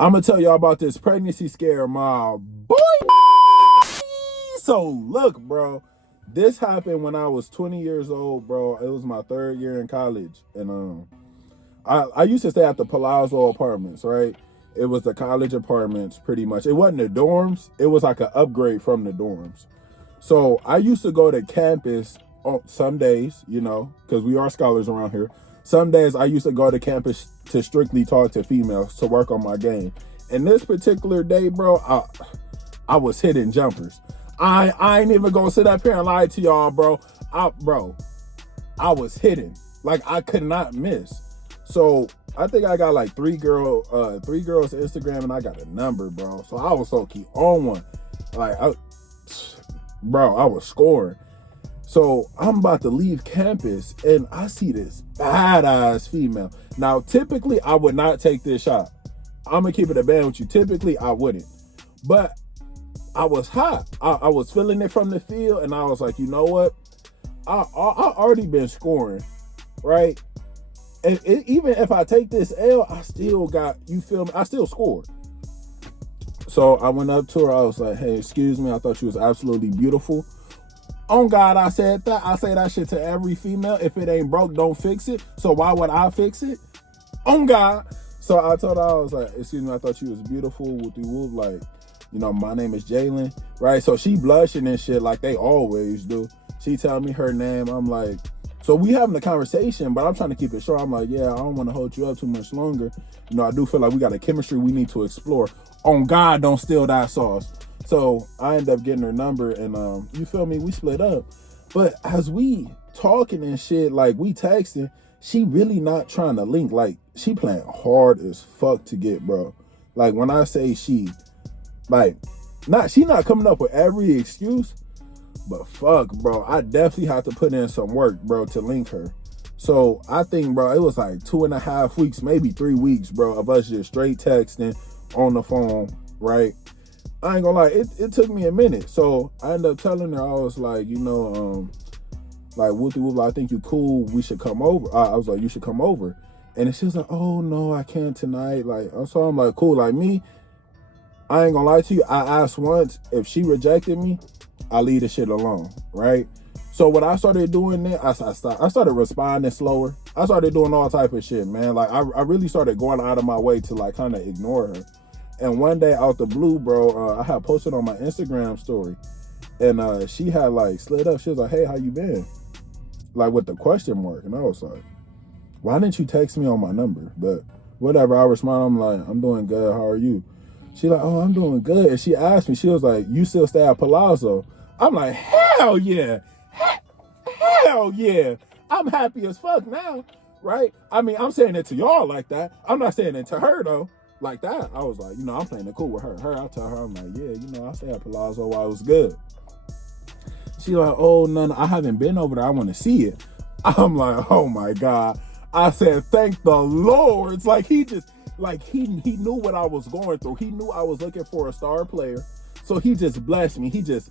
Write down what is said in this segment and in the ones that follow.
I'm gonna tell y'all about this pregnancy scare, my boy. So look, bro, this happened when I was 20 years old, bro. It was my third year in college, and I used to stay at the Palazzo Apartments, right? It was the college apartments, pretty much. It wasn't the dorms. It was like an upgrade from the dorms. So I used to go to campus on some days, you know, because we are scholars around here. Some days I used to go to campus to strictly talk to females to work on my game. And this particular day, bro, I was hitting jumpers. I ain't even gonna sit up here and lie to y'all, bro. I was hitting. Like I could not miss. So I think I got like three girls Instagram, and I got a number, bro. So I was so key on one. Bro, I was scoring. So I'm about to leave campus and I see this badass female. Now, typically I would not take this shot. I'm gonna keep it a band with you. Typically I wouldn't, but I was hot. I was feeling it from the field, and I was like, you know what? I already been scoring, right? And even if I take this L, I still got, you feel me? I still scored. So I went up to her. I was like, hey, excuse me. I thought she was absolutely beautiful. On God, I said that. I say that shit to every female. If it ain't broke, don't fix it. So why would I fix it? On God. So I told her, I was like, excuse me, I thought she was beautiful. Whoop-de-whoop. Like, you know, my name is Jalen. Right? So she blushing and shit like they always do. She tell me her name. I'm like, so we having a conversation, but I'm trying to keep it short. I'm like, yeah, I don't want to hold you up too much longer. You know, I do feel like we got a chemistry we need to explore. On God, don't steal that sauce. So I ended up getting her number, and you feel me, we split up. But as we talking and shit, like we texting, she really not trying to link. Like she playing hard as fuck to get, bro. Like when I say she, like, she not coming up with every excuse, but fuck, bro, I definitely have to put in some work, bro, to link her. So I think, bro, it was like 2.5 weeks, maybe 3 weeks, bro, of us just straight texting on the phone, right? I ain't gonna lie, it took me a minute. So I ended up telling her, I was like, you know, like, whoop-de-whoop, I think you cool, we should come over. I was like, you should come over. And she was like, oh no, I can't tonight. Like, so I'm like, cool. Like me, I ain't gonna lie to you, I asked once. If she rejected me, I leave the shit alone, right? So what I started doing then, I started responding slower. I started doing all type of shit, man. Like I really started going out of my way to like kind of ignore her. And one day out the blue, bro, I had posted on my Instagram story, and she had like slid up. She was like, hey, how you been? Like with the question mark. And I was like, why didn't you text me on my number? But whatever, I responded, I'm like, I'm doing good, how are you? She like, oh, I'm doing good. And she asked me, she was like, you still stay at Palazzo? I'm like, hell yeah. Hell yeah. I'm happy as fuck now, right? I mean, I'm saying it to y'all like that. I'm not saying it to her though. Like that, I was like, you know, I'm playing it cool with her. I tell her, I'm like, yeah, you know, I stay at Palazzo while it was good. She like, oh, no, I haven't been over there. I want to see it. I'm like, oh my God. I said, thank the Lord. It's like he knew what I was going through. He knew I was looking for a star player. So he just blessed me. He just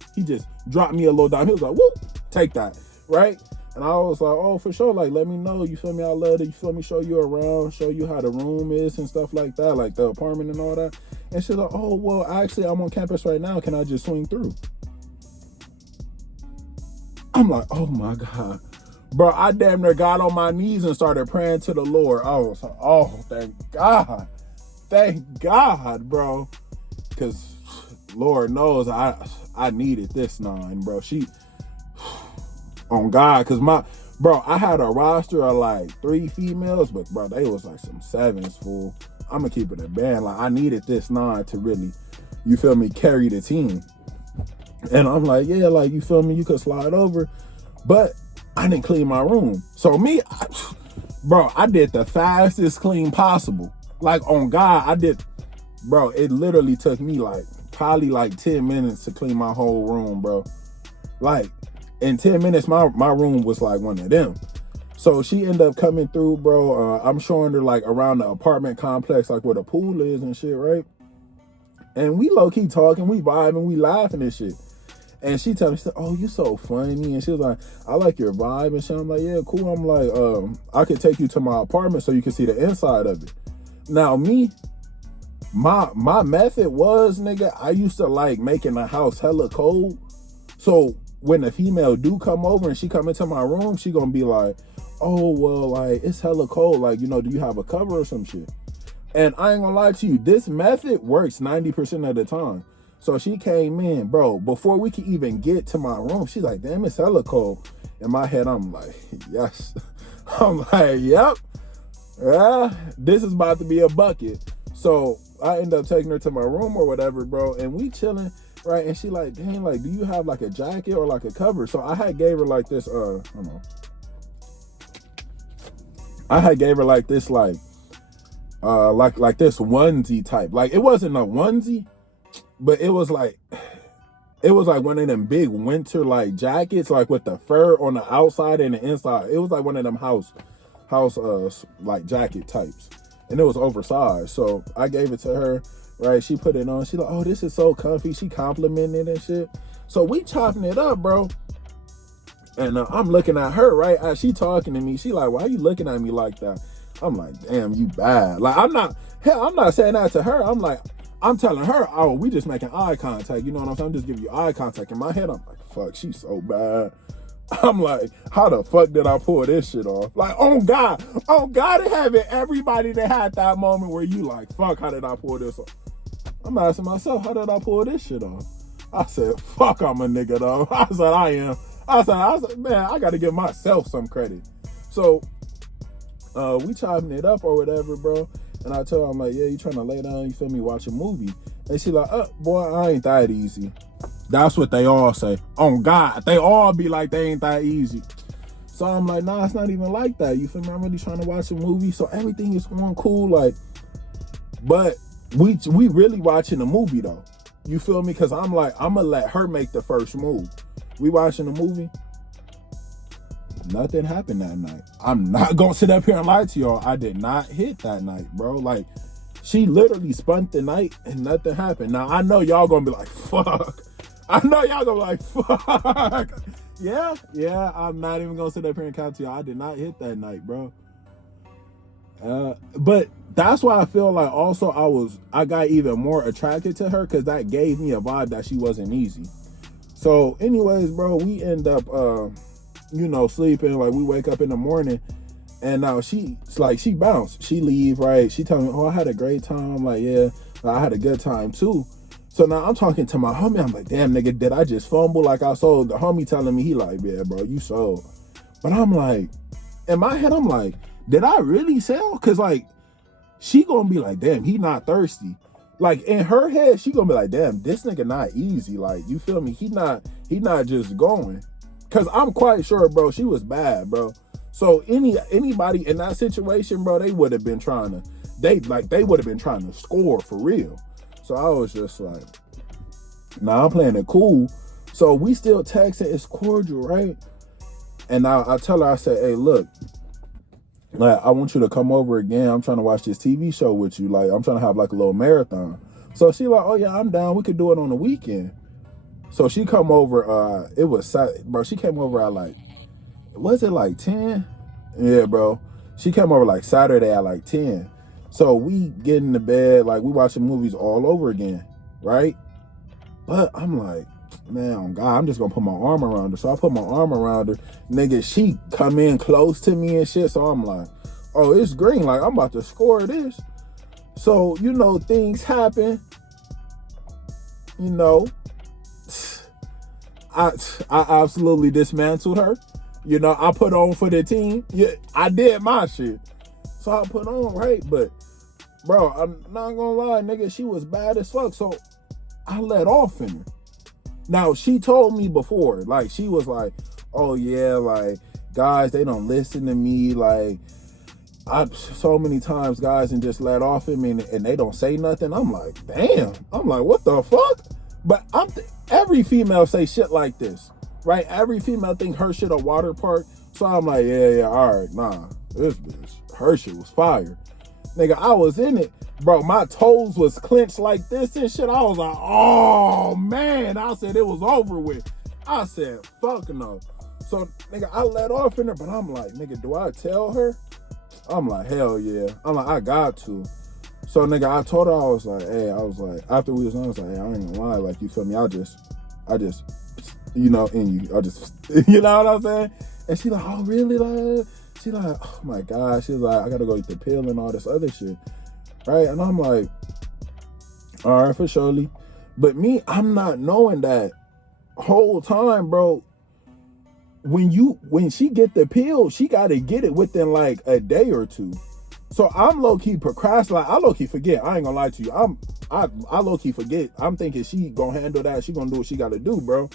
dropped me a little dime. He was like, whoop, take that, right? And I was like, oh, for sure. Like, let me know. You feel me? I love it. You feel me? Show you around, show you how the room is and stuff like that, like the apartment and all that. And she's like, oh, well, actually, I'm on campus right now. Can I just swing through? I'm like, oh my God. Bro, I damn near got on my knees and started praying to the Lord. I was like, oh, thank God. Thank God, bro. Because Lord knows I needed this 9, bro. She... on God, because I had a roster of like 3 females, but bro, they was like some 7s, fool. I'm gonna keep it a band. Like I needed this 9 to really, you feel me, carry the team. And I'm like, yeah, like you feel me, you could slide over, but I didn't clean my room. So I did the fastest clean possible. Like on God, bro, it literally took me like probably like 10 minutes to clean my whole room, bro. Like in 10 minutes, my room was like one of them. So she ended up coming through, bro. I'm showing her like around the apartment complex, like where the pool is and shit, right? And we low-key talking, we vibing, we laughing and shit. And she told me, she said, "Oh, you so funny." And she was like, "I like your vibe." And shit. I'm like, "Yeah, cool." I'm like, I could take you to my apartment so you can see the inside of it. Now, me, my method was, nigga, I used to like making the house hella cold. So when the female do come over and she come into my room, she gonna be like, "Oh, well, like, it's hella cold. Like, you know, do you have a cover or some shit?" And I ain't gonna lie to you, this method works 90% of the time. So she came in, bro, before we could even get to my room, she's like, "Damn, it's hella cold." In my head, I'm like, yes. I'm like, yep. Yeah, this is about to be a bucket. So I end up taking her to my room or whatever, bro, and we chilling, right? And she like, "Dang, like, do you have like a jacket or like a cover?" So I had gave her like this, hold on. I had gave her like this, like this onesie type. Like, it wasn't a onesie, but it was like one of them big winter like jackets, like with the fur on the outside and the inside. It was like one of them house like jacket types, and it was oversized. So I gave it to her, right? She put it on. She like, "Oh, this is so comfy." She complimented it and shit. So we chopping it up, bro. And I'm looking at her, right? As she talking to me, she like, "Why are you looking at me like that?" I'm like, "Damn, you bad." Like, I'm not saying that to her. I'm telling her, "Oh, we just making eye contact." You know what I'm saying? I'm just giving you eye contact. In my head, I'm like, "Fuck, she's so bad." I'm like, "How the fuck did I pull this shit off?" Like, oh God in heaven, everybody that had that moment where you like, "Fuck, how did I pull this off?" I'm asking myself, how did I pull this shit off? I said, "Fuck, I'm a nigga though." I said, I am. I said, man, I got to give myself some credit. So we chopping it up or whatever, bro. And I told her, I'm like, "Yeah, you trying to lay down, you feel me, watch a movie?" And she like, "Boy, I ain't that easy." That's what they all say. Oh God, they all be like, they ain't that easy. So I'm like, "Nah, it's not even like that. You feel me? I'm really trying to watch a movie." So everything is going cool, like, but we really watching a movie though. You feel me? Cause I'm like, I'm gonna let her make the first move. We watching a movie. Nothing happened that night. I'm not gonna sit up here and lie to y'all. I did not hit that night, bro. Like, she literally spent the night and nothing happened. Now I know y'all gonna be like, "Fuck." I know y'all gonna be like, "Fuck." Yeah. I'm not even gonna sit up here and count to y'all. I did not hit that night, bro. But that's why I feel like also I got even more attracted to her, because that gave me a vibe that she wasn't easy. So anyways, bro, we end up sleeping. Like, we wake up in the morning, and now she bounced. She leave, right? She tell me, "Oh, I had a great time." I'm like, "Yeah, I had a good time too." So now I'm talking to my homie. I'm like, "Damn, nigga, did I just fumble like I sold?" The homie telling me, he like, "Yeah, bro, you sold." But I'm like, in my head, I'm like, did I really sell? Cause like, she gonna be like, "Damn, he not thirsty." Like, in her head, she gonna be like, "Damn, this nigga not easy." Like, you feel me? He not just going. Cause I'm quite sure, bro, she was bad, bro. So anybody in that situation, bro, they would have been trying to score for real. So I was just like, "Nah, I'm playing it cool." So we still texting, it's cordial, right? And I tell her, I said, "Hey, look, like, I want you to come over again. I'm trying to watch this TV show with you. Like, I'm trying to have like a little marathon." So she like, "Oh yeah, I'm down. We could do it on the weekend." So she come over, it was, bro, she came over at like, was it like 10? Yeah, bro. She came over like Saturday at like 10. So we get in the bed, like, we watching movies all over again, right? But I'm like, man, oh God, I'm just gonna put my arm around her. So I put my arm around her. Nigga, she come in close to me and shit. So I'm like, oh, it's green. Like, I'm about to score this. So, things happen. I absolutely dismantled her. I put on for the team. Yeah, I did my shit. So I put on, right? But, bro, I'm not gonna lie, nigga, she was bad as fuck. So I let off in her. Now, she told me before, like, she was like, "Oh yeah, like, guys, they don't listen to me. Like, so many times guys and just let off in me and they don't say nothing." I'm like, damn. I'm like, what the fuck? But every female say shit like this, right? Every female think her shit a water park. So I'm like, yeah, all right, nah, this bitch, her shit was fire. Nigga, I was in it. Bro, my toes was clenched like this and shit. I was like, oh, man. I said it was over with. I said, fuck no. So, nigga, I let off in her, but I'm like, nigga, do I tell her? I'm like, hell yeah. I'm like, I got to. So, nigga, I told her, I was like, hey, after we was on, I was like, hey, I ain't gonna lie, like, you feel me? I just, you know, in you. I just, you know what I'm saying? And she like, oh, really? Like, she like, oh my God. She's like, I gotta go eat the pill and all this other shit. Right? And I'm like, all right, for surely. But me, I'm not knowing that whole time, bro. When she get the pill, she gotta get it within like a day or two. So I'm low-key procrastinating. I low-key forget. I ain't gonna lie to you. I low-key forget. I'm thinking she gonna handle that. She gonna do what she gotta do, bro.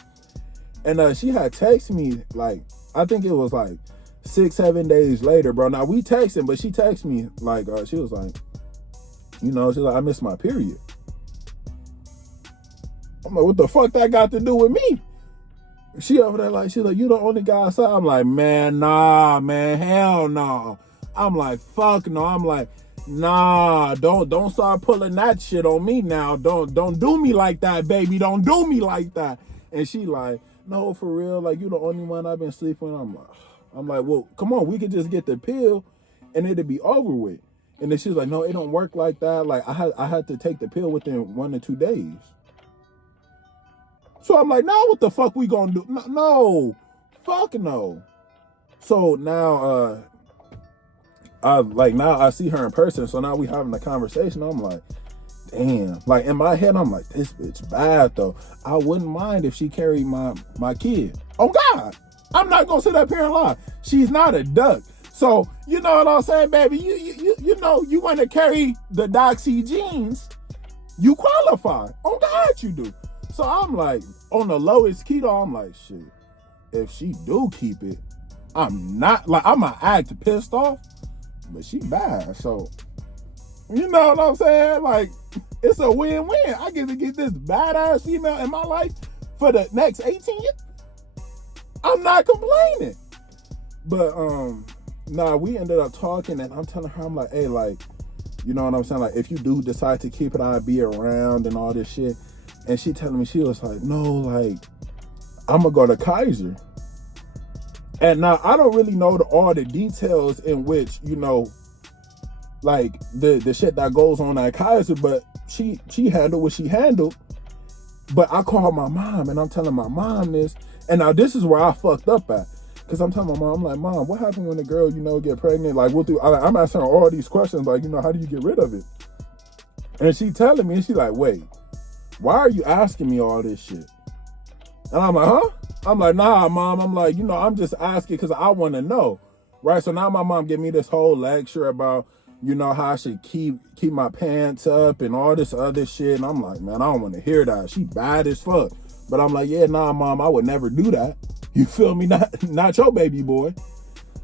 And she had texted me, like, I think it was like 6-7 days later, bro. Now we texting, but she texted me like, she was like, you know, she's like, I missed my period. I'm like, what the fuck that got to do with me? She over there like, she's like, you the only guy outside. I'm like, man, nah, man, hell no. I'm like, fuck no. I'm like, nah, don't start pulling that shit on me now. Don't do me like that, baby. Don't do me like that. And she like, no, for real, like, you the only one I've been sleeping. I'm like, well, come on, we could just get the pill and it'll be over with. And then she's like, no, it don't work like that. Like, I had to take the pill within 1 to 2 days. So I'm like, now what the fuck we gonna do? No, fuck no. So now, I see her in person. So now we having a conversation. I'm like, damn. Like, in my head, I'm like, this bitch bad though. I wouldn't mind if she carried my kid. Oh God, I'm not gonna sit up here and lie. She's not a duck. So you know what I'm saying, baby? You know, you want to carry the Doxy genes, you qualify. Oh God, you do. So I'm like, on the lowest keto, I'm like, shit, if she do keep it, I'm not, like, I'm gonna act pissed off, but she bad. So, you know what I'm saying? Like, it's a win-win. I get to get this badass female in my life for the next 18 years. I'm not complaining. But, we ended up talking, and I'm telling her, I'm like, hey, like, you know what I'm saying? Like, if you do decide to keep it, I'll be around and all this shit. And she telling me, she was like, no, like, I'm gonna go to Kaiser. And now I don't really know all the details in which, you know, like the shit that goes on at Kaiser, but she handled what she handled. But I called my mom and I'm telling my mom this. And now this is where I fucked up at. Cause I'm telling my mom, I'm like, Mom, what happened when the girl, you know, get pregnant? Like, I'm asking her all these questions, like, you know, how do you get rid of it? And she telling me, and she like, wait, why are you asking me all this shit? And I'm like, huh? I'm like, nah, Mom. I'm like, you know, I'm just asking because I want to know, right? So now my mom gave me this whole lecture about, you know, how I should keep my pants up and all this other shit. And I'm like, man, I don't want to hear that. She bad as fuck. But I'm like, yeah, nah, Mom, I would never do that. You feel me? Not your baby boy.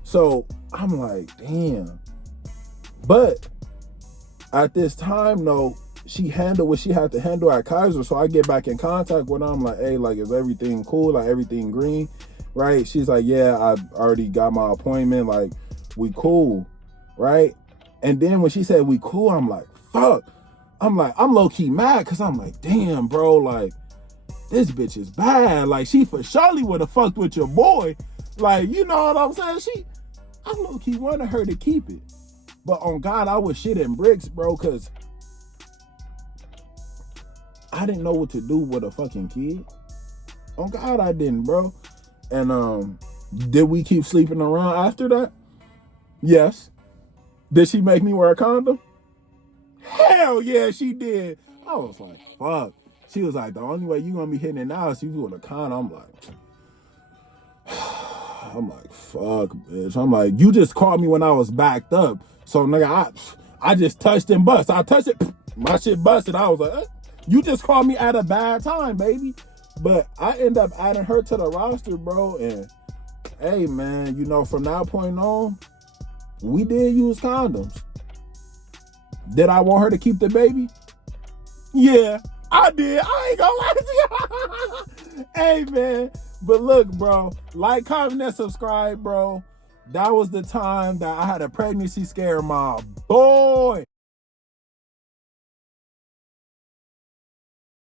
So I'm like, damn. But at this time, though, she handled what she had to handle at Kaiser. So I get back in contact with her. I'm like, hey, like, is everything cool? Like, everything green? Right? She's like, yeah, I already got my appointment. Like, we cool. Right? And then when she said we cool, I'm like, fuck. I'm like, I'm low-key mad because I'm like, damn, bro, like, this bitch is bad. Like, she for surely would have fucked with your boy. Like, you know what I'm saying? I low-key wanted her to keep it. But on God, I was shitting bricks, bro, because I didn't know what to do with a fucking kid. On God, I didn't, bro. And did we keep sleeping around after that? Yes. Did she make me wear a condom? Hell yeah, she did. I was like, fuck. She was like, the only way you gonna be hitting it now is you with a condom. I'm like, fuck, bitch. I'm like, you just caught me when I was backed up. So, nigga, I just touched and bust. I touched it, my shit busted. I was like, you just caught me at a bad time, baby. But I end up adding her to the roster, bro. And, hey, man, you know, from that point on, we did use condoms. Did I want her to keep the baby? Yeah, I did. I ain't gonna lie to you. Hey, man. But look, bro, like, comment, and subscribe, bro. That was the time that I had a pregnancy scare, my boy.